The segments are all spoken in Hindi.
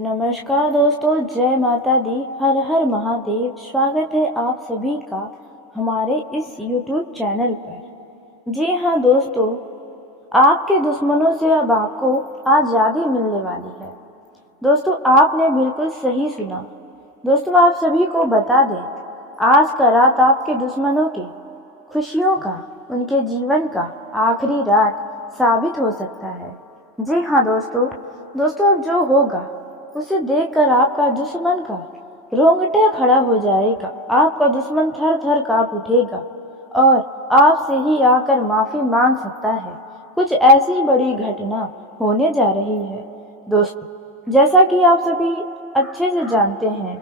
नमस्कार दोस्तों, जय माता दी, हर हर महादेव। स्वागत है आप सभी का हमारे इस YouTube चैनल पर। जी हाँ दोस्तों, आपके दुश्मनों से अब आपको आज़ादी मिलने वाली है। दोस्तों, आपने बिल्कुल सही सुना। दोस्तों, आप सभी को बता दें, आज का रात आपके दुश्मनों की खुशियों का, उनके जीवन का आखिरी रात साबित हो सकता है। जी हाँ दोस्तों अब जो होगा उसे देखकर आपका दुश्मन का रोंगटा खड़ा हो जाएगा। आपका दुश्मन थर थर काँप उठेगा और आपसे ही आकर माफ़ी मांग सकता है। कुछ ऐसी बड़ी घटना होने जा रही है। दोस्तों, जैसा कि आप सभी अच्छे से जानते हैं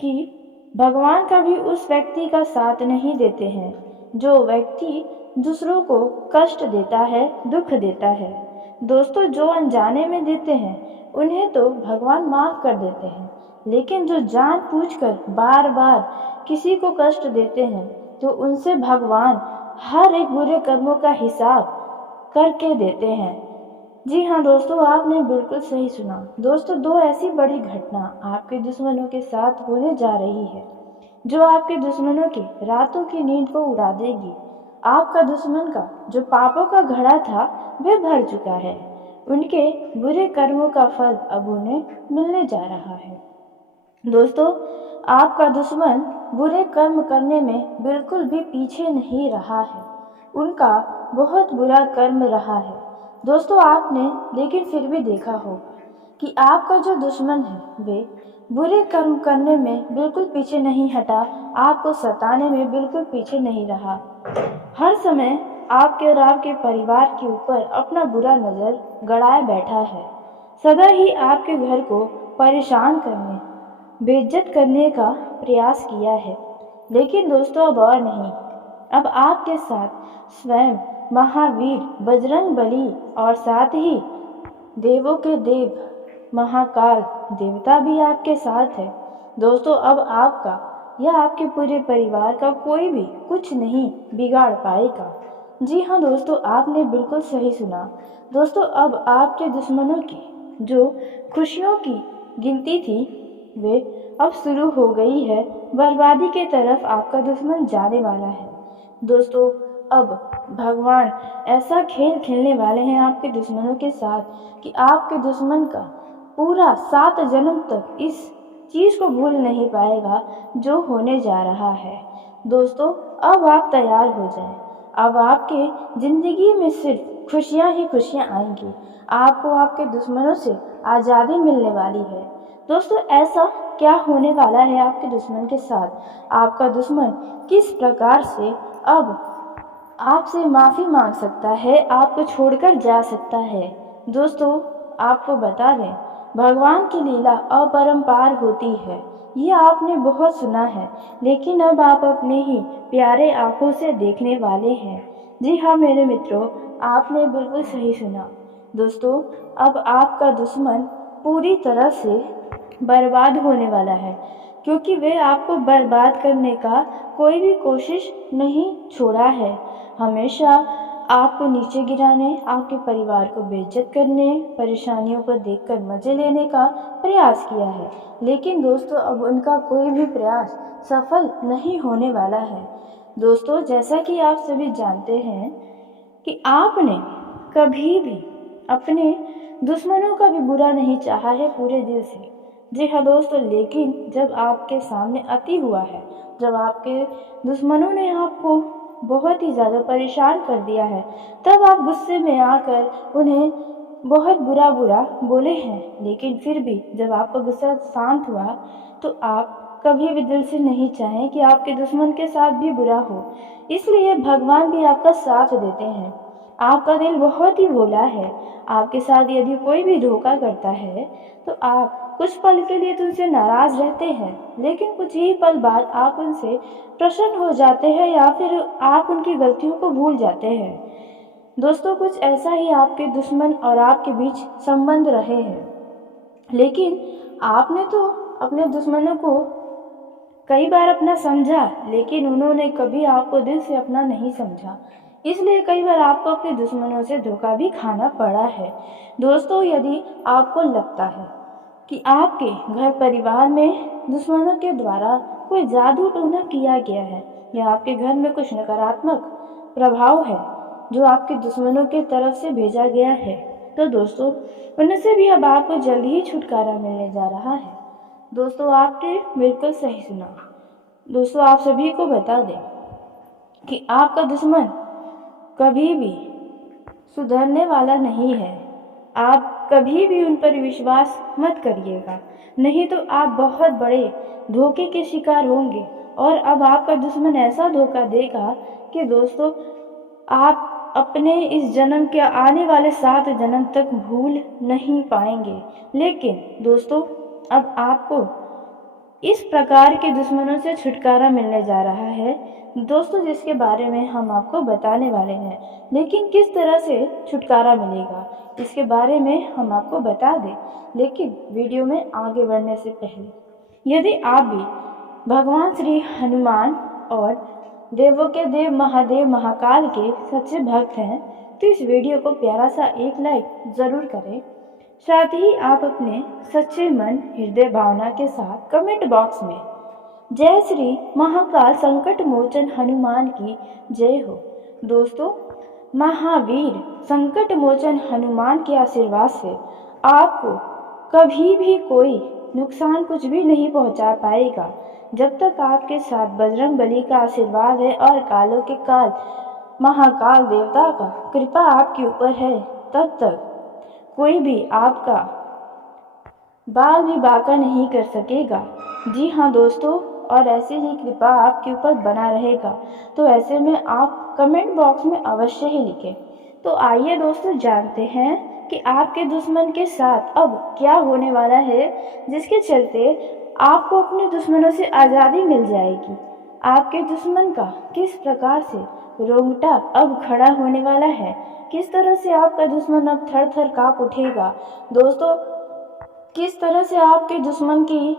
कि भगवान कभी उस व्यक्ति का साथ नहीं देते हैं जो व्यक्ति दूसरों को कष्ट देता है, दुख देता है। दोस्तों, जो अनजाने में देते हैं उन्हें तो भगवान माफ़ कर देते हैं, लेकिन जो जानबूझकर बार बार किसी को कष्ट देते हैं तो उनसे भगवान हर एक बुरे कर्मों का हिसाब करके देते हैं। जी हाँ दोस्तों, आपने बिल्कुल सही सुना। दोस्तों, दो ऐसी बड़ी घटना आपके दुश्मनों के साथ होने जा रही है जो आपके दुश्मनों की रातों की नींद को उड़ा देगी। आपका दुश्मन का जो पापों का घड़ा था वह भर चुका है। उनके बुरे कर्मों का फल अब उन्हें मिलने जा रहा है। दोस्तों, आपका दुश्मन बुरे कर्म करने में बिल्कुल भी पीछे नहीं रहा है। उनका बहुत बुरा कर्म रहा है। दोस्तों, आपने लेकिन फिर भी देखा होगा कि आपका जो दुश्मन है वे बुरे कर्म करने में बिल्कुल पीछे नहीं हटा, आपको सताने में बिल्कुल पीछे नहीं रहा। हर समय आपके और आपके परिवार के ऊपर अपना बुरा नज़र गड़ाए बैठा है। सदा ही आपके घर को परेशान करने, बेइज्जत करने का प्रयास किया है। लेकिन दोस्तों, अब और नहीं। अब आपके साथ स्वयं महावीर बजरंगबली और साथ ही देवों के देव महाकाल देवता भी आपके साथ है। दोस्तों, अब आपका या आपके पूरे परिवार का कोई भी कुछ नहीं बिगाड़ पाएगा। जी हाँ दोस्तों, आपने बिल्कुल सही सुना। दोस्तों, अब आपके दुश्मनों की जो खुशियों की गिनती थी वे अब शुरू हो गई है। बर्बादी के तरफ आपका दुश्मन जाने वाला है। दोस्तों, अब भगवान ऐसा खेल खेलने वाले हैं आपके दुश्मनों के साथ कि आपके दुश्मन का पूरा 7 जन्म तक इस चीज़ को भूल नहीं पाएगा जो होने जा रहा है। दोस्तों, अब आप तैयार हो जाएं। अब आपके ज़िंदगी में सिर्फ खुशियाँ ही खुशियाँ आएंगी। आपको आपके दुश्मनों से आज़ादी मिलने वाली है। दोस्तों, ऐसा क्या होने वाला है आपके दुश्मन के साथ? आपका दुश्मन किस प्रकार से अब आपसे माफ़ी मांग सकता है, आपको छोड़कर जा सकता है? दोस्तों, आपको बता दें, भगवान की लीला अपरंपार होती है। ये आपने बहुत सुना है, लेकिन अब आप अपने ही प्यारे आंखों से देखने वाले हैं। जी हाँ मेरे मित्रों, आपने बिल्कुल सही सुना। दोस्तों, अब आपका दुश्मन पूरी तरह से बर्बाद होने वाला है, क्योंकि वे आपको बर्बाद करने का कोई भी कोशिश नहीं छोड़ा है। हमेशा आपको नीचे गिराने, आपके परिवार को बेइज्जत करने, परेशानियों को देखकर मज़े लेने का प्रयास किया है। लेकिन दोस्तों, अब उनका कोई भी प्रयास सफल नहीं होने वाला है। दोस्तों, जैसा कि आप सभी जानते हैं कि आपने कभी भी अपने दुश्मनों का भी बुरा नहीं चाहा है पूरे दिल से। जी हाँ दोस्तों, लेकिन जब आपके सामने अति हुआ है, जब आपके दुश्मनों ने आपको बहुत ही ज़्यादा परेशान कर दिया है, तब आप गुस्से में आकर उन्हें बहुत बुरा बुरा बोले हैं। लेकिन फिर भी जब आपका गुस्सा शांत हुआ तो आप कभी भी दिल से नहीं चाहें कि आपके दुश्मन के साथ भी बुरा हो। इसलिए भगवान भी आपका साथ देते हैं। आपका दिल बहुत ही भोला है। आपके साथ यदि कोई भी धोखा करता है तो आप कुछ पल के लिए तो उनसे नाराज़ रहते हैं, लेकिन कुछ ही पल बाद आप उनसे प्रसन्न हो जाते हैं या फिर आप उनकी गलतियों को भूल जाते हैं। दोस्तों, कुछ ऐसा ही आपके दुश्मन और आपके बीच संबंध रहे हैं, लेकिन आपने तो अपने दुश्मनों को कई बार अपना समझा, लेकिन उन्होंने कभी आपको दिल से अपना नहीं समझा। इसलिए कई बार आपको अपने दुश्मनों से धोखा भी खाना पड़ा है। दोस्तों, यदि आपको लगता है कि आपके घर परिवार में दुश्मनों के द्वारा कोई जादू टोना किया गया है या आपके घर में कुछ नकारात्मक प्रभाव है जो आपके दुश्मनों के तरफ से भेजा गया है, तो दोस्तों उनसे भी अब आपको जल्द ही छुटकारा मिलने जा रहा है। दोस्तों आपने बिल्कुल सही सुना। दोस्तों आप सभी को बता दें कि आपका दुश्मन कभी भी सुधरने वाला नहीं है। आप कभी भी उन पर विश्वास मत करिएगा, नहीं तो आप बहुत बड़े धोखे के शिकार होंगे। और अब आपका दुश्मन ऐसा धोखा देगा कि दोस्तों आप अपने इस जन्म के आने वाले 7 जन्म तक भूल नहीं पाएंगे। लेकिन दोस्तों अब आपको इस प्रकार के दुश्मनों से छुटकारा मिलने जा रहा है दोस्तों, जिसके बारे में हम आपको बताने वाले हैं। लेकिन किस तरह से छुटकारा मिलेगा इसके बारे में हम आपको बता दें, लेकिन वीडियो में आगे बढ़ने से पहले यदि आप भी भगवान श्री हनुमान और देवों के देव महादेव महाकाल के सच्चे भक्त हैं तो इस वीडियो को प्यारा सा एक लाइक ज़रूर करें। साथ ही आप अपने सच्चे मन हृदय भावना के साथ कमेंट बॉक्स में जय श्री महाकाल संकट मोचन हनुमान की जय हो। दोस्तों महावीर संकट मोचन हनुमान के आशीर्वाद से आपको कभी भी कोई नुकसान कुछ भी नहीं पहुंचा पाएगा। जब तक आपके साथ बजरंग बली का आशीर्वाद है और कालों के काल महाकाल देवता का कृपा आपके ऊपर है, तब तक कोई भी आपका बाल भी बांका नहीं कर सकेगा। जी हाँ दोस्तों, और ऐसे ही कृपा आपके ऊपर बना रहेगा। तो ऐसे में आप कमेंट बॉक्स में अवश्य ही लिखें। तो आइए दोस्तों जानते हैं कि आपके दुश्मन के साथ अब क्या होने वाला है, जिसके चलते आपको अपने दुश्मनों से आज़ादी मिल जाएगी। आपके दुश्मन का किस प्रकार से रोंगटा अब खड़ा होने वाला है, किस तरह से आपका दुश्मन अब थर थर काँप उठेगा। दोस्तों किस तरह से आपके दुश्मन की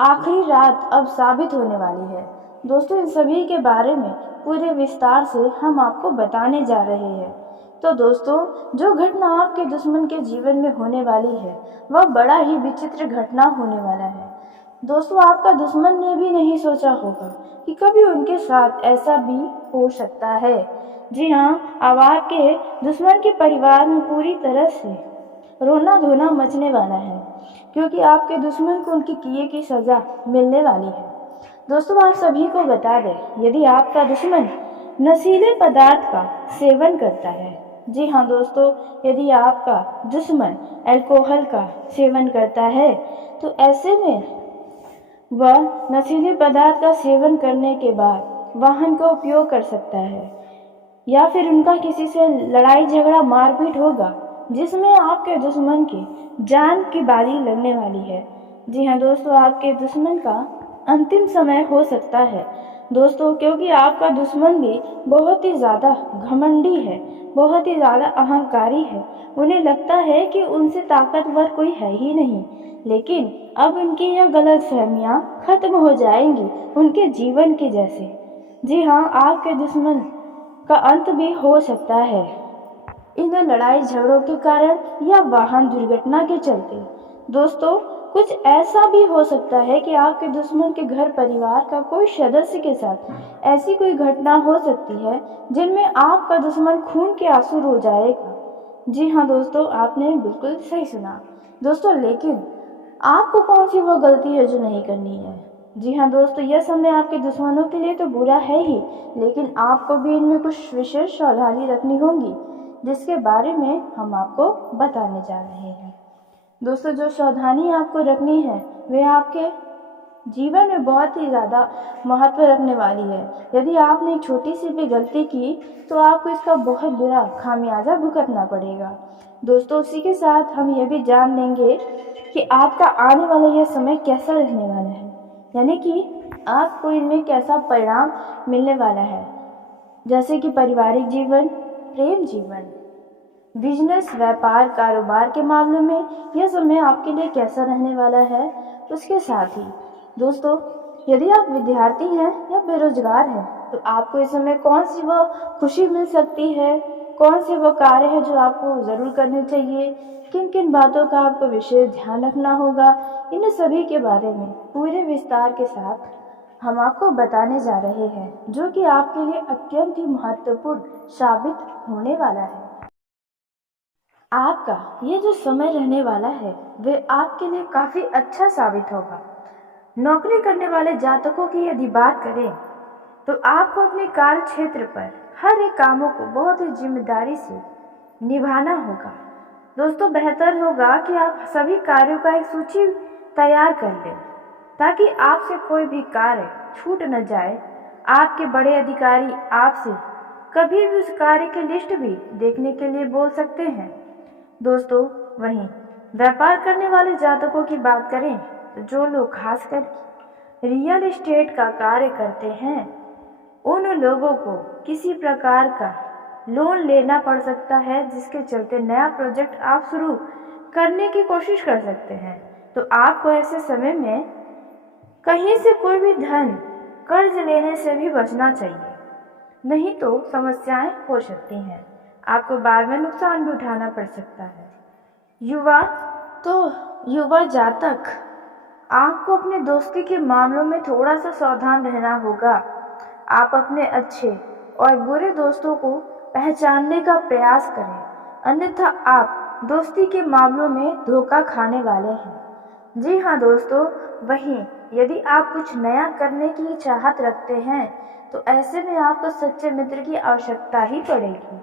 आखिरी रात अब साबित होने वाली है। दोस्तों इन सभी के बारे में पूरे विस्तार से हम आपको बताने जा रहे हैं। तो दोस्तों जो घटना आपके दुश्मन के जीवन में होने वाली है वह बड़ा ही विचित्र घटना होने वाला है। दोस्तों आपका दुश्मन ने भी नहीं सोचा होगा कि कभी उनके साथ ऐसा भी हो सकता है। जी हाँ, अब आपके दुश्मन के परिवार में पूरी तरह से रोना धोना मचने वाला है, क्योंकि आपके दुश्मन को उनकी किए की सज़ा मिलने वाली है। दोस्तों आप सभी को बता दें, यदि आपका दुश्मन नशीले पदार्थ का सेवन करता है, जी हाँ दोस्तों, यदि आपका दुश्मन अल्कोहल का सेवन करता है तो ऐसे में वह नशीले पदार्थ का सेवन करने के बाद वाहन का उपयोग कर सकता है, या फिर उनका किसी से लड़ाई झगड़ा मारपीट होगा जिसमें आपके दुश्मन की जान की बारी लगने वाली है। जी हाँ दोस्तों, आपके दुश्मन का अंतिम समय हो सकता है दोस्तों, क्योंकि आपका दुश्मन भी बहुत ही ज़्यादा घमंडी है, बहुत ही ज़्यादा अहंकारी है। उन्हें लगता है कि उनसे ताकतवर कोई है ही नहीं। लेकिन अब उनकी यह गलतफहमियां खत्म हो जाएंगी उनके जीवन के जैसे। जी हाँ, आपके दुश्मन का अंत भी हो सकता है इन लड़ाई झगड़ों के कारण या वाहन दुर्घटना के चलते। दोस्तों कुछ ऐसा भी हो सकता है कि आपके दुश्मन के घर परिवार का कोई सदस्य के साथ ऐसी कोई घटना हो सकती है जिनमें आपका दुश्मन खून के आंसू रो जाएगा। जी हाँ दोस्तों, आपने बिल्कुल सही सुना दोस्तों। लेकिन आपको कौन सी वो गलती है जो नहीं करनी है। जी हाँ दोस्तों, यह समय आपके दुश्मनों के लिए तो बुरा है ही, लेकिन आपको भी इनमें कुछ विशेष सावधानी रखनी होगी, जिसके बारे में हम आपको बताने जा रहे हैं। दोस्तों जो सावधानी आपको रखनी है वे आपके जीवन में बहुत ही ज़्यादा महत्व रखने वाली है। यदि आपने एक छोटी सी भी गलती की तो आपको इसका बहुत बुरा खामियाजा भुगतना पड़ेगा। दोस्तों उसी के साथ हम ये भी जान लेंगे कि आपका आने वाला यह समय कैसा रहने वाला है, यानी कि आपको इनमें कैसा परिणाम मिलने वाला है, जैसे कि पारिवारिक जीवन, प्रेम जीवन, बिजनेस, व्यापार, कारोबार के मामलों में यह समय आपके लिए कैसा रहने वाला है। उसके साथ ही दोस्तों यदि आप विद्यार्थी हैं या बेरोजगार हैं तो आपको इस समय कौन सी वह खुशी मिल सकती है, कौन से वो कार्य है जो आपको ज़रूर करने चाहिए, किन किन बातों का आपको विशेष ध्यान रखना होगा, इन सभी के बारे में पूरे विस्तार के साथ हम आपको बताने जा रहे हैं, जो कि आपके लिए अत्यंत ही महत्वपूर्ण साबित होने वाला है। आपका ये जो समय रहने वाला है वे आपके लिए काफ़ी अच्छा साबित होगा। नौकरी करने वाले जातकों की यदि बात करें तो आपको अपने कार्य क्षेत्र पर हर एक कामों को बहुत ही जिम्मेदारी से निभाना होगा। दोस्तों, बेहतर होगा कि आप सभी कार्यों का एक सूची तैयार कर लें ताकि आपसे कोई भी कार्य छूट न जाए। आपके बड़े अधिकारी आपसे कभी भी उस कार्य की लिस्ट भी देखने के लिए बोल सकते हैं। दोस्तों, वहीं व्यापार करने वाले जातकों की बात करें तो जो लोग खासकर रियल एस्टेट का कार्य करते हैं उन लोगों को किसी प्रकार का लोन लेना पड़ सकता है, जिसके चलते नया प्रोजेक्ट आप शुरू करने की कोशिश कर सकते हैं। तो आपको ऐसे समय में कहीं से कोई भी धन कर्ज लेने से भी बचना चाहिए, नहीं तो समस्याएं हो सकती हैं। आपको बाद में नुकसान भी उठाना पड़ सकता है। युवा जातक, आपको अपने दोस्ती के मामलों में थोड़ा सा सावधान रहना होगा। आप अपने अच्छे और बुरे दोस्तों को पहचानने का प्रयास करें, अन्यथा आप दोस्ती के मामलों में धोखा खाने वाले हैं। जी हाँ दोस्तों, वहीं यदि आप कुछ नया करने की चाहत रखते हैं तो ऐसे में आपको सच्चे मित्र की आवश्यकता ही पड़ेगी।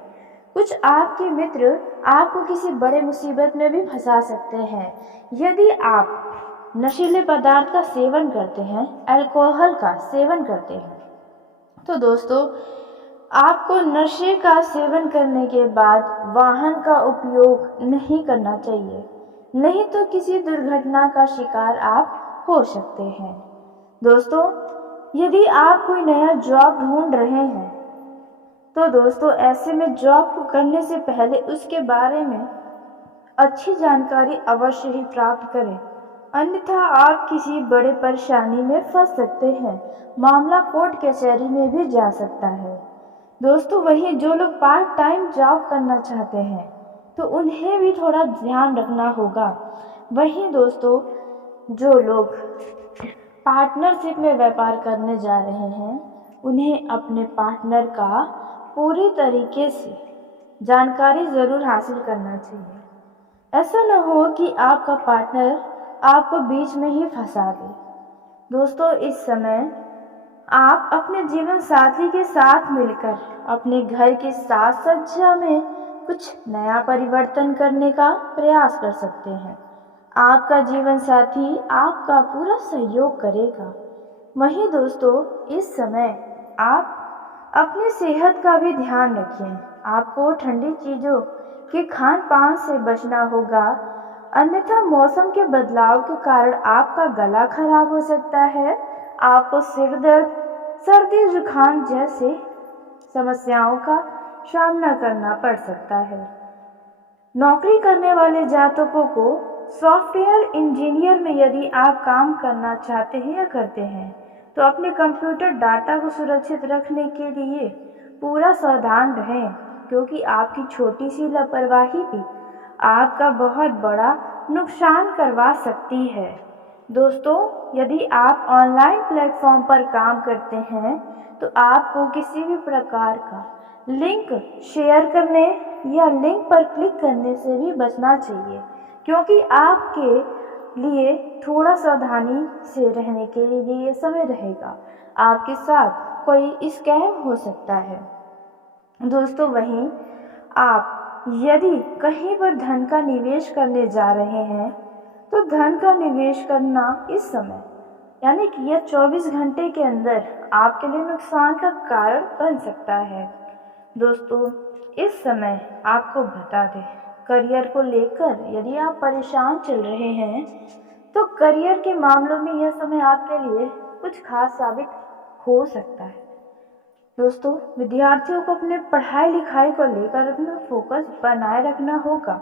कुछ आपके मित्र आपको किसी बड़े मुसीबत में भी फंसा सकते हैं। यदि आप नशीले पदार्थ का सेवन करते हैं, अल्कोहल का सेवन करते हैं, तो दोस्तों आपको नशे का सेवन करने के बाद वाहन का उपयोग नहीं करना चाहिए, नहीं तो किसी दुर्घटना का शिकार आप हो सकते हैं। दोस्तों, यदि आप कोई नया जॉब ढूंढ रहे हैं तो दोस्तों ऐसे में जॉब को करने से पहले उसके बारे में अच्छी जानकारी अवश्य ही प्राप्त करें, अन्यथा आप किसी बड़े परेशानी में फंस सकते हैं। मामला कोर्ट कचहरी में भी जा सकता है। दोस्तों, वहीं जो लोग पार्ट टाइम जॉब करना चाहते हैं तो उन्हें भी थोड़ा ध्यान रखना होगा। वहीं दोस्तों, जो लोग पार्टनरशिप में व्यापार करने जा रहे हैं उन्हें अपने पार्टनर का पूरी तरीके से जानकारी ज़रूर हासिल करना चाहिए। ऐसा न हो कि आपका पार्टनर आपको बीच में ही फंसा दे। दोस्तों, इस समय आप अपने जीवन साथी के साथ मिलकर अपने घर की साज सज्जा में कुछ नया परिवर्तन करने का प्रयास कर सकते हैं। आपका जीवन साथी आपका पूरा सहयोग करेगा। वहीं दोस्तों, इस समय आप अपनी सेहत का भी ध्यान रखें। आपको ठंडी चीज़ों के खान पान से बचना होगा, अन्यथा मौसम के बदलाव के कारण आपका गला खराब हो सकता है। आपको सिर दर्द, सर्दी जुकाम जैसे समस्याओं का सामना करना पड़ सकता है। नौकरी करने वाले जातकों को सॉफ्टवेयर इंजीनियर में यदि आप काम करना चाहते हैं या करते हैं तो अपने कंप्यूटर डाटा को सुरक्षित रखने के लिए पूरा सावधान रहें, क्योंकि आपकी छोटी सी लापरवाही भी आपका बहुत बड़ा नुकसान करवा सकती है। दोस्तों, यदि आप ऑनलाइन प्लेटफॉर्म पर काम करते हैं तो आपको किसी भी प्रकार का लिंक शेयर करने या लिंक पर क्लिक करने से भी बचना चाहिए, क्योंकि आपके लिए थोड़ा सावधानी से रहने के लिए ये समय रहेगा। आपके साथ कोई स्कैम हो सकता है। दोस्तों, वहीं आप यदि कहीं पर धन का निवेश करने जा रहे हैं तो धन का निवेश करना इस समय यानी कि यह 24 घंटे के अंदर आपके लिए नुकसान का कारण बन सकता है। दोस्तों, इस समय आपको बता दें, करियर को लेकर यदि आप परेशान चल रहे हैं तो करियर के मामलों में यह समय आपके लिए कुछ खास साबित हो सकता है। दोस्तों, विद्यार्थियों को अपने पढ़ाई लिखाई को लेकर अपना फोकस बनाए रखना होगा।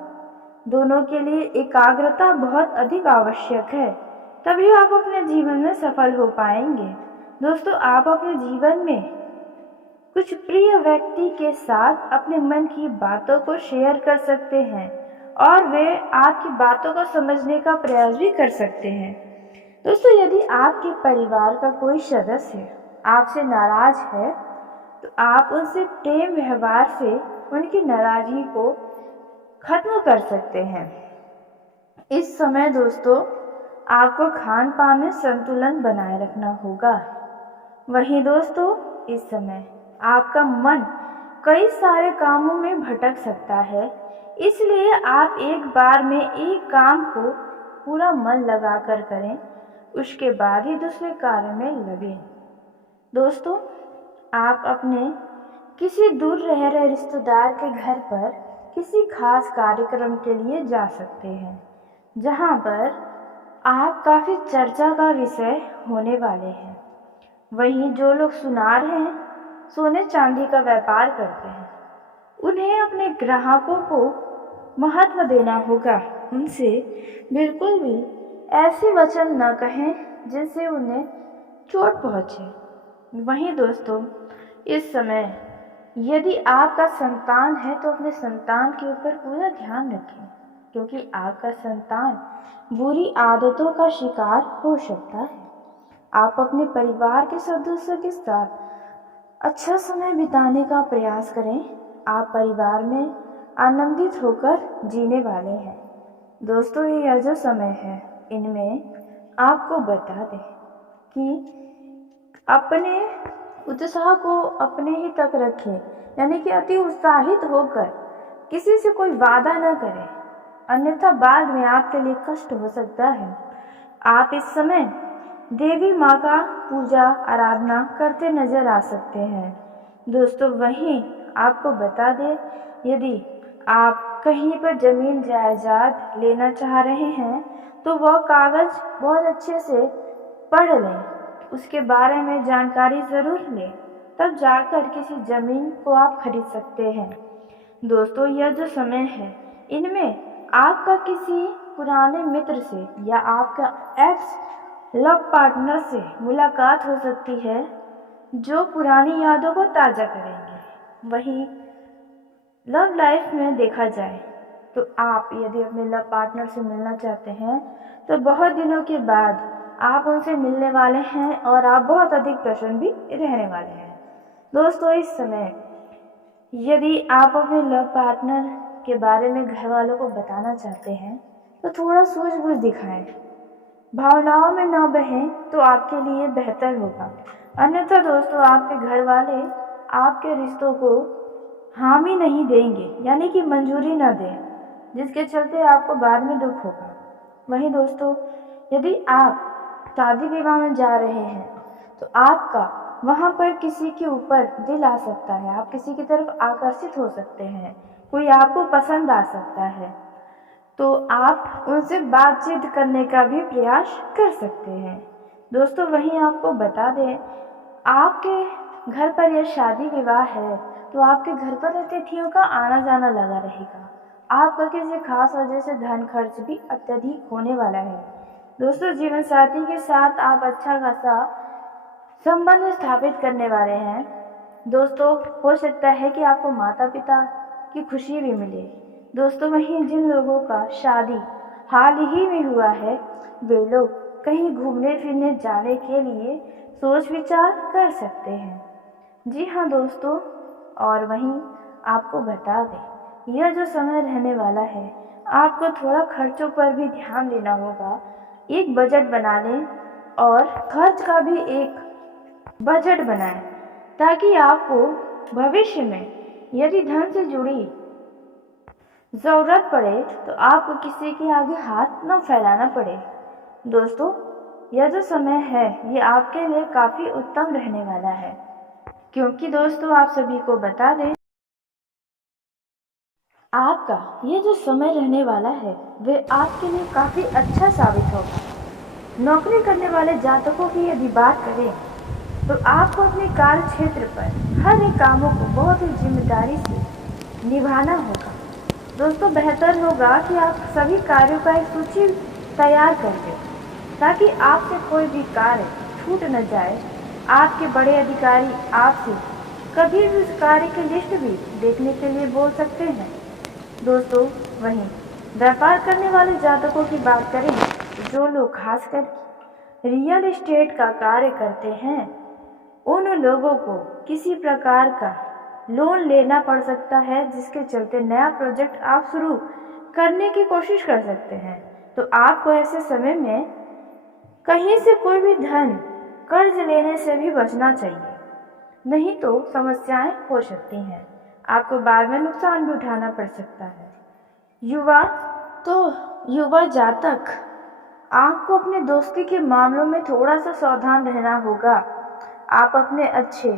दोनों के लिए एकाग्रता बहुत अधिक आवश्यक है, तभी आप अपने जीवन में सफल हो पाएंगे। दोस्तों, आप अपने जीवन में कुछ प्रिय व्यक्ति के साथ अपने मन की बातों को शेयर कर सकते हैं और वे आपकी बातों को समझने का प्रयास भी कर सकते हैं। दोस्तों, यदि आपके परिवार का कोई सदस्य आपसे नाराज है तो आप उनसे प्रेम व्यवहार से उनकी नाराजगी को खत्म कर सकते हैं। इस समय दोस्तों, आपको खान पान में संतुलन बनाए रखना होगा। वहीं दोस्तों, इस समय आपका मन कई सारे कामों में भटक सकता है, इसलिए आप एक बार में एक काम को पूरा मन लगाकर करें, उसके बाद ही दूसरे कार्य में लगें। दोस्तों, आप अपने किसी दूर रह रहे रिश्तेदार के घर पर किसी खास कार्यक्रम के लिए जा सकते हैं, जहां पर आप काफ़ी चर्चा का विषय होने वाले हैं। वहीं जो लोग सुनार हैं, सोने चांदी का व्यापार करते हैं, उन्हें अपने ग्राहकों को महत्व देना होगा। उनसे बिल्कुल भी ऐसे वचन न कहें जिनसे उन्हें चोट पहुंचे। वहीं दोस्तों, इस समय यदि आपका संतान है तो अपने संतान के ऊपर पूरा ध्यान रखें, क्योंकि आपका संतान बुरी आदतों का शिकार हो सकता है। आप अपने परिवार के सदस्यों के साथ अच्छा समय बिताने का प्रयास करें। आप परिवार में आनंदित होकर जीने वाले हैं। दोस्तों, यह जो समय है, इनमें आपको बता दें कि अपने उत्साह को अपने ही तक रखें, यानी कि अति उत्साहित होकर किसी से कोई वादा न करें, अन्यथा बाद में आपके लिए कष्ट हो सकता है। आप इस समय देवी माँ का पूजा आराधना करते नजर आ सकते हैं। दोस्तों, वहीं आपको बता दें, यदि आप कहीं पर जमीन जायदाद लेना चाह रहे हैं तो वह कागज बहुत अच्छे से पढ़ लें, उसके बारे में जानकारी ज़रूर लें, तब जाकर किसी ज़मीन को आप खरीद सकते हैं। दोस्तों, यह जो समय है, इनमें आपका किसी पुराने मित्र से या आपका एक्स लव पार्टनर से मुलाकात हो सकती है, जो पुरानी यादों को ताज़ा करेंगे। वहीं लव लाइफ में देखा जाए तो आप यदि अपने लव पार्टनर से मिलना चाहते हैं तो बहुत दिनों के बाद आप उनसे मिलने वाले हैं और आप बहुत अधिक प्रसन्न भी रहने वाले हैं। दोस्तों, इस समय यदि आप अपने लव पार्टनर के बारे में घर वालों को बताना चाहते हैं तो थोड़ा सूझबूझ दिखाएं, भावनाओं में न बहें तो आपके लिए बेहतर होगा। अन्यथा दोस्तों, आपके घर वाले आपके रिश्तों को हामी नहीं देंगे, यानी कि मंजूरी न दें, जिसके चलते आपको बाद में दुख होगा। वहीं दोस्तों, यदि आप शादी विवाह में जा रहे हैं तो आपका वहाँ पर किसी के ऊपर दिल आ सकता है, आप किसी की तरफ आकर्षित हो सकते हैं, कोई आपको पसंद आ सकता है, तो आप उनसे बातचीत करने का भी प्रयास कर सकते हैं। दोस्तों, वहीं आपको बता दें, आपके घर पर यह शादी विवाह है तो आपके घर पर अतिथियों का आना जाना लगा रहेगा। आपका किसी खास वजह से धन खर्च भी अत्यधिक होने वाला है। दोस्तों, जीवन साथी के साथ आप अच्छा खासा संबंध स्थापित करने वाले हैं। दोस्तों, हो सकता है कि आपको माता पिता की खुशी भी मिले। दोस्तों, वहीं जिन लोगों का शादी हाल ही में हुआ है, वे लोग कहीं घूमने फिरने जाने के लिए सोच विचार कर सकते हैं। जी हाँ दोस्तों, और वहीं आपको बता दें, यह जो समय रहने वाला है, आपको थोड़ा खर्चों पर भी ध्यान देना होगा। एक बजट बना लें और खर्च का भी एक बजट बनाएं, ताकि आपको भविष्य में यदि धन से जुड़ी ज़रूरत पड़े तो आपको किसी के आगे हाथ न फैलाना पड़े। दोस्तों, यह जो समय है, ये आपके लिए काफ़ी उत्तम रहने वाला है, क्योंकि दोस्तों आप सभी को बता दें, आपका ये जो समय रहने वाला है वे आपके लिए काफ़ी अच्छा साबित होगा। नौकरी करने वाले जातकों की यदि बात करें तो आपको अपने कार्य क्षेत्र पर हर एक कामों को बहुत ही जिम्मेदारी से निभाना होगा। दोस्तों, बेहतर होगा कि आप सभी कार्यों का एक सूची तैयार कर दें, ताकि आपसे कोई भी कार्य छूट न जाए। आपके बड़े अधिकारी आपसे कभी भी उस कार्य की लिस्ट भी देखने के लिए बोल सकते हैं। दोस्तों, वहीं व्यापार करने वाले जातकों की बात करें तो जो लोग खासकर रियल एस्टेट का कार्य करते हैं, उन लोगों को किसी प्रकार का लोन लेना पड़ सकता है, जिसके चलते नया प्रोजेक्ट आप शुरू करने की कोशिश कर सकते हैं। तो आपको ऐसे समय में कहीं से कोई भी धन कर्ज लेने से भी बचना चाहिए, नहीं तो समस्याएं हो सकती हैं। आपको बाद में नुकसान भी उठाना पड़ सकता है। युवा जातक, आपको अपने दोस्ती के मामलों में थोड़ा सा सावधान रहना होगा। आप अपने अच्छे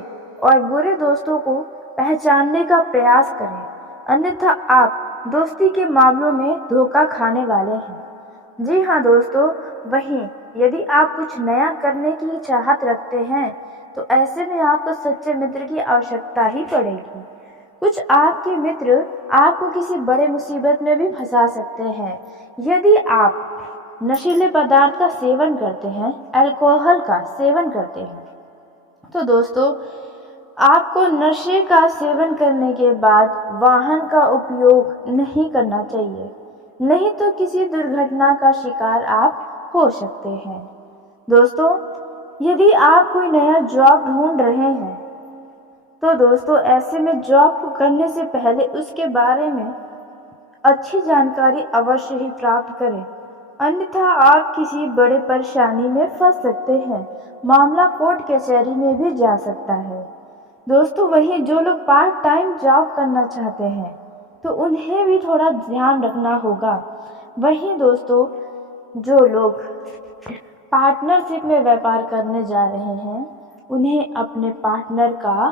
और बुरे दोस्तों को पहचानने का प्रयास करें, अन्यथा आप दोस्ती के मामलों में धोखा खाने वाले हैं। जी हाँ दोस्तों, वहीं यदि आप कुछ नया करने की चाहत रखते हैं तो ऐसे में आपको सच्चे मित्र की आवश्यकता ही पड़ेगी। कुछ आपके मित्र आपको किसी बड़े मुसीबत में भी फंसा सकते हैं। यदि आप नशीले पदार्थ का सेवन करते हैं, अल्कोहल का सेवन करते हैं, तो दोस्तों आपको नशे का सेवन करने के बाद वाहन का उपयोग नहीं करना चाहिए, नहीं तो किसी दुर्घटना का शिकार आप हो सकते हैं। दोस्तों, यदि आप कोई नया जॉब ढूंढ रहे हैं तो दोस्तों ऐसे में जॉब को करने से पहले उसके बारे में अच्छी जानकारी अवश्य ही प्राप्त करें, अन्यथा आप किसी बड़े परेशानी में फंस सकते हैं। मामला कोर्ट कचहरी में भी जा सकता है। दोस्तों, वहीं जो लोग पार्ट टाइम जॉब करना चाहते हैं तो उन्हें भी थोड़ा ध्यान रखना होगा। वहीं दोस्तों, जो लोग पार्टनरशिप में व्यापार करने जा रहे हैं, उन्हें अपने पार्टनर का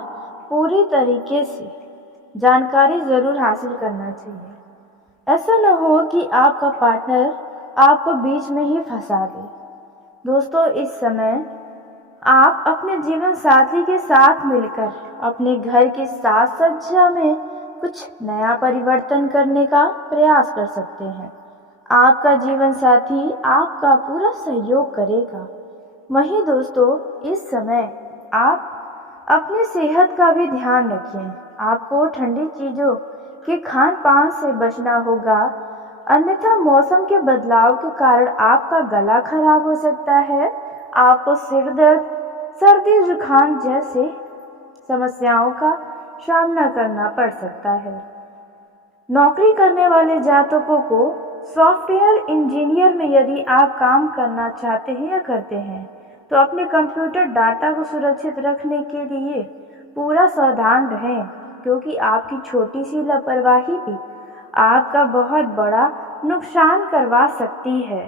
पूरी तरीके से जानकारी ज़रूर हासिल करना चाहिए। ऐसा न हो कि आपका पार्टनर आपको बीच में ही फंसा दे। दोस्तों, इस समय आप अपने जीवन साथी के साथ मिलकर अपने घर की साज सज्जा में कुछ नया परिवर्तन करने का प्रयास कर सकते हैं। आपका जीवन साथी आपका पूरा सहयोग करेगा। वहीं दोस्तों, इस समय आप अपनी सेहत का भी ध्यान रखें। आपको ठंडी चीज़ों के खान पान से बचना होगा, अन्यथा मौसम के बदलाव के कारण आपका गला खराब हो सकता है। आपको सिर दर्द, सर्दी जुकाम जैसे समस्याओं का सामना करना पड़ सकता है। नौकरी करने वाले जातकों को सॉफ्टवेयर इंजीनियर में यदि आप काम करना चाहते हैं या करते हैं तो अपने कंप्यूटर डाटा को सुरक्षित रखने के लिए पूरा सावधान रहें, क्योंकि आपकी छोटी सी लापरवाही भी आपका बहुत बड़ा नुकसान करवा सकती है।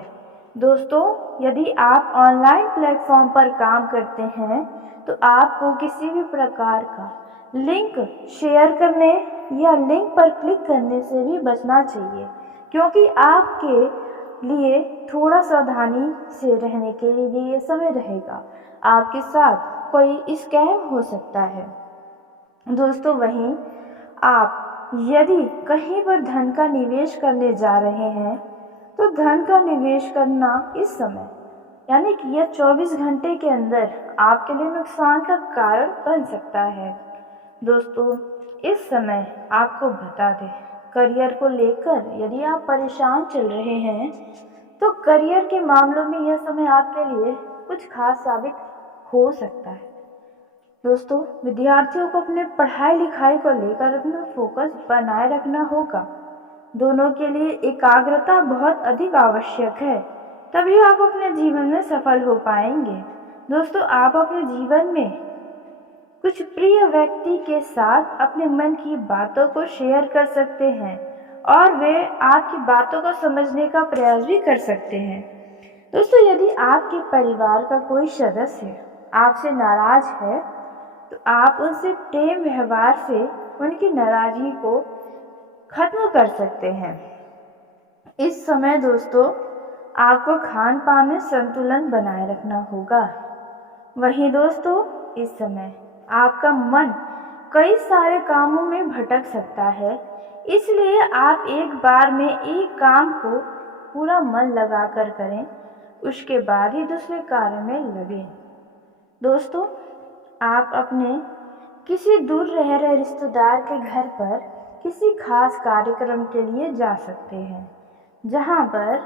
दोस्तों, यदि आप ऑनलाइन प्लेटफॉर्म पर काम करते हैं तो आपको किसी भी प्रकार का लिंक शेयर करने या लिंक पर क्लिक करने से भी बचना चाहिए, क्योंकि आपके लिए थोड़ा सावधानी से रहने के लिए ये समय रहेगा। आपके साथ कोई स्कैम हो सकता है। दोस्तों, वहीं आप यदि कहीं पर धन का निवेश करने जा रहे हैं तो धन का निवेश करना इस समय यानी कि यह 24 घंटे के अंदर आपके लिए नुकसान का कारण बन सकता है। दोस्तों, इस समय आपको बता दें, करियर को लेकर यदि आप परेशान चल रहे हैं तो करियर के मामलों में यह समय आपके लिए कुछ खास साबित हो सकता है। दोस्तों, विद्यार्थियों को अपने पढ़ाई लिखाई को लेकर अपना फोकस बनाए रखना होगा। दोनों के लिए एकाग्रता बहुत अधिक आवश्यक है, तभी आप अपने जीवन में सफल हो पाएंगे। दोस्तों, आप अपने जीवन में कुछ प्रिय व्यक्ति के साथ अपने मन की बातों को शेयर कर सकते हैं और वे आपकी बातों को समझने का प्रयास भी कर सकते हैं। दोस्तों, यदि आपके परिवार का कोई सदस्य आपसे नाराज है तो आप उनसे प्रेम व्यवहार से उनकी नाराजगी को खत्म कर सकते हैं। इस समय दोस्तों, आपको खान पान में संतुलन बनाए रखना होगा। वहीं दोस्तों, इस समय आपका मन कई सारे कामों में भटक सकता है, इसलिए आप एक बार में एक काम को पूरा मन लगाकर करें, उसके बाद ही दूसरे कार्य में लगें। दोस्तों, आप अपने किसी दूर रह रहे रिश्तेदार के घर पर किसी खास कार्यक्रम के लिए जा सकते हैं, जहां पर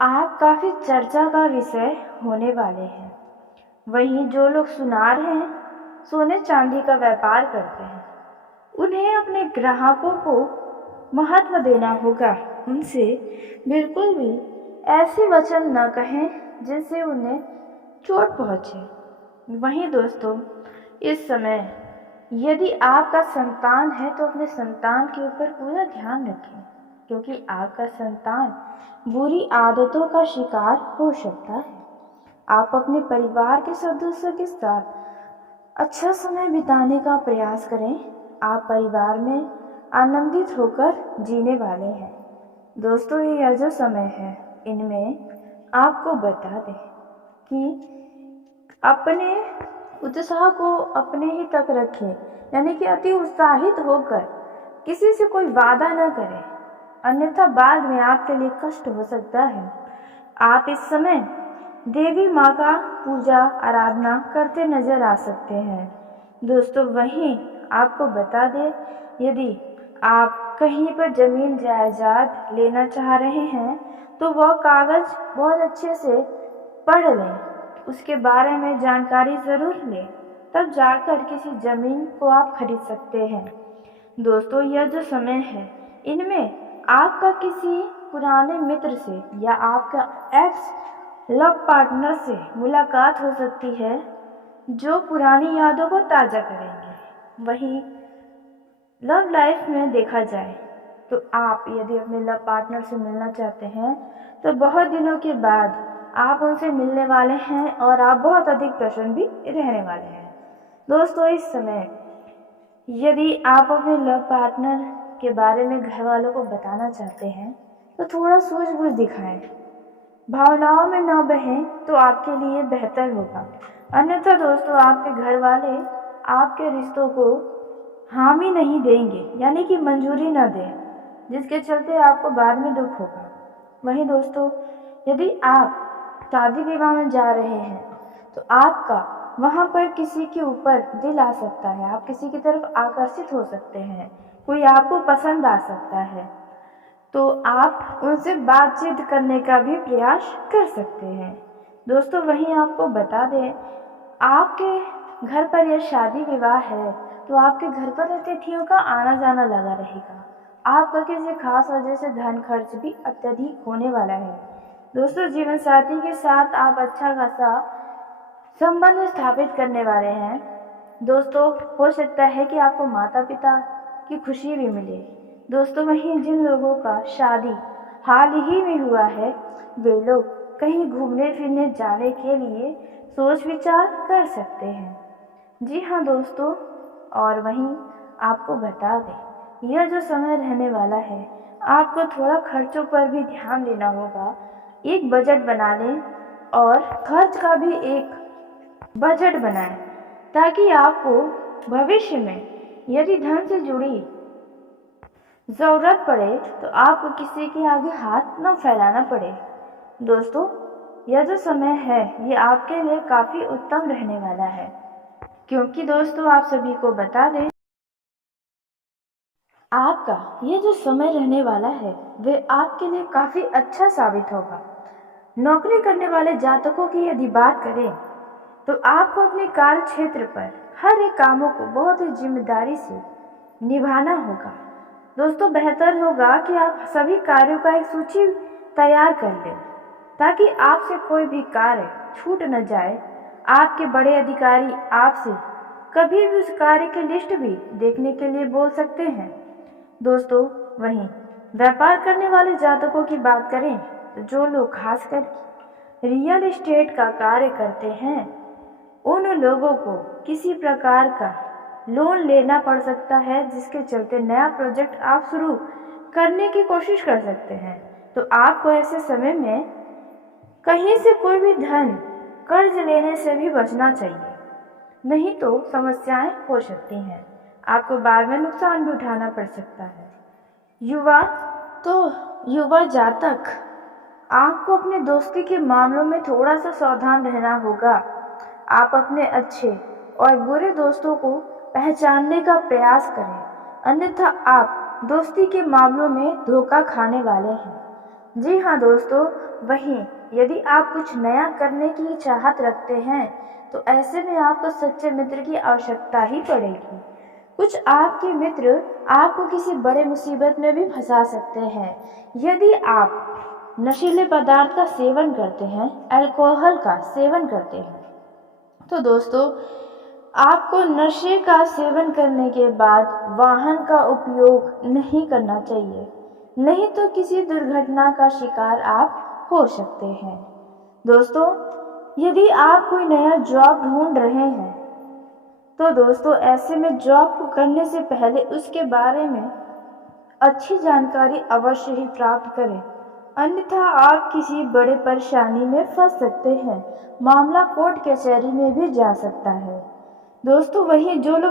आप काफ़ी चर्चा का विषय होने वाले हैं। वहीं जो लोग सुनार हैं, सोने चांदी का व्यापार करते हैं, उन्हें अपने ग्राहकों को महत्व देना होगा। उनसे बिल्कुल भी ऐसे वचन न कहें जिनसे उन्हें चोट पहुंचे। वहीं दोस्तों, इस समय यदि आपका संतान है तो अपने संतान के ऊपर पूरा ध्यान रखें, क्योंकि आपका संतान बुरी आदतों का शिकार हो सकता है। आप अपने परिवार के सदस्यों के साथ अच्छा समय बिताने का प्रयास करें। आप परिवार में आनंदित होकर जीने वाले हैं। दोस्तों, यह जो समय है, इनमें आपको बता दें कि अपने उत्साह को अपने ही तक रखें, यानी कि अति उत्साहित होकर किसी से कोई वादा न करें, अन्यथा बाद में आपके लिए कष्ट हो सकता है। आप इस समय देवी माँ का पूजा आराधना करते नजर आ सकते हैं। दोस्तों, वहीं आपको बता दें, यदि आप कहीं पर ज़मीन जायदाद लेना चाह रहे हैं तो वह कागज़ बहुत अच्छे से पढ़ लें, उसके बारे में जानकारी ज़रूर लें, तब जाकर किसी ज़मीन को आप खरीद सकते हैं। दोस्तों, यह जो समय है, इनमें आपका किसी पुराने मित्र से या आपका एक्स लव पार्टनर से मुलाकात हो सकती है, जो पुरानी यादों को ताज़ा करेंगे। वहीं लव लाइफ में देखा जाए तो आप यदि अपने लव पार्टनर से मिलना चाहते हैं तो बहुत दिनों के बाद आप उनसे मिलने वाले हैं और आप बहुत अधिक प्रसन्न भी रहने वाले हैं। दोस्तों, इस समय यदि आप अपने लव पार्टनर के बारे में घर वालों को बताना चाहते हैं तो थोड़ा सूझबूझ दिखाएं, भावनाओं में न बहें तो आपके लिए बेहतर होगा। अन्यथा दोस्तों, आपके घर वाले आपके रिश्तों को हामी नहीं देंगे, यानी कि मंजूरी न दें, जिसके चलते आपको बाद में दुख होगा। वहीं दोस्तों, यदि आप शादी विवाह में जा रहे हैं तो आपका वहाँ पर किसी के ऊपर दिल आ सकता है, आप किसी की तरफ आकर्षित हो सकते हैं, कोई आपको पसंद आ सकता है, तो आप उनसे बातचीत करने का भी प्रयास कर सकते हैं। दोस्तों, वहीं आपको बता दें, आपके घर पर यह शादी विवाह है तो आपके घर पर अतिथियों का आना जाना लगा रहेगा। आपका किसी खास वजह से धन खर्च भी अत्यधिक होने वाला है। दोस्तों, जीवन साथी के साथ आप अच्छा खासा संबंध स्थापित करने वाले हैं। दोस्तों, हो सकता है कि आपको माता पिता की खुशी भी मिले। दोस्तों, वहीं जिन लोगों का शादी हाल ही में हुआ है, वे लोग कहीं घूमने फिरने जाने के लिए सोच विचार कर सकते हैं। जी हाँ दोस्तों, और वहीं आपको बता दें, यह जो समय रहने वाला है, आपको थोड़ा खर्चों पर भी ध्यान देना होगा। एक बजट बना लें और खर्च का भी एक बजट बनाएं, ताकि आपको भविष्य में यदि धन से जुड़ी ज़रूरत पड़े तो आपको किसी के आगे हाथ न फैलाना पड़े। दोस्तों, यह जो समय है, ये आपके लिए काफ़ी उत्तम रहने वाला है, क्योंकि दोस्तों आप सभी को बता दें, आपका ये जो समय रहने वाला है वे आपके लिए काफ़ी अच्छा साबित होगा। नौकरी करने वाले जातकों की यदि बात करें तो आपको अपने कार्य क्षेत्र पर हर एक कामों को बहुत ही जिम्मेदारी से निभाना होगा। दोस्तों, बेहतर होगा कि आप सभी कार्यों का एक सूची तैयार कर लें, ताकि आपसे कोई भी कार्य छूट न जाए। आपके बड़े अधिकारी आपसे कभी भी उस कार्य की लिस्ट भी देखने के लिए बोल सकते हैं। दोस्तों, वहीं व्यापार करने वाले जातकों की बात करें तो जो लोग खासकर रियल एस्टेट का कार्य करते हैं, उन लोगों को किसी प्रकार का लोन लेना पड़ सकता है, जिसके चलते नया प्रोजेक्ट आप शुरू करने की कोशिश कर सकते हैं। तो आपको ऐसे समय में कहीं से कोई भी धन कर्ज लेने से भी बचना चाहिए, नहीं तो समस्याएं हो सकती हैं, आपको बाद में नुकसान भी उठाना पड़ सकता है। युवा जातक, आपको अपने दोस्ती के मामलों में थोड़ा सा सावधान रहना होगा। आप अपने अच्छे और बुरे दोस्तों को पहचानने का प्रयास करें, अन्यथा आप दोस्ती के मामलों में धोखा खाने वाले हैं। जी हाँ दोस्तों, वहीं यदि आप कुछ नया करने की चाहत रखते हैं तो ऐसे में आपको सच्चे मित्र की आवश्यकता ही पड़ेगी। कुछ आपके मित्र आपको किसी बड़े मुसीबत में भी फंसा सकते हैं। यदि आप नशीले पदार्थ का सेवन करते हैं, अल्कोहल का सेवन करते हैं, तो दोस्तों आपको नशे का सेवन करने के बाद वाहन का उपयोग नहीं करना चाहिए, नहीं तो किसी दुर्घटना का शिकार आप हो सकते हैं। दोस्तों, यदि आप कोई नया जॉब ढूंढ रहे हैं तो दोस्तों ऐसे में जॉब को करने से पहले उसके बारे में अच्छी जानकारी अवश्य ही प्राप्त करें, अन्यथा आप किसी बड़े परेशानी में फंस सकते हैं। मामला कोर्ट कचहरी में भी जा सकता है। दोस्तों, वही जो लोग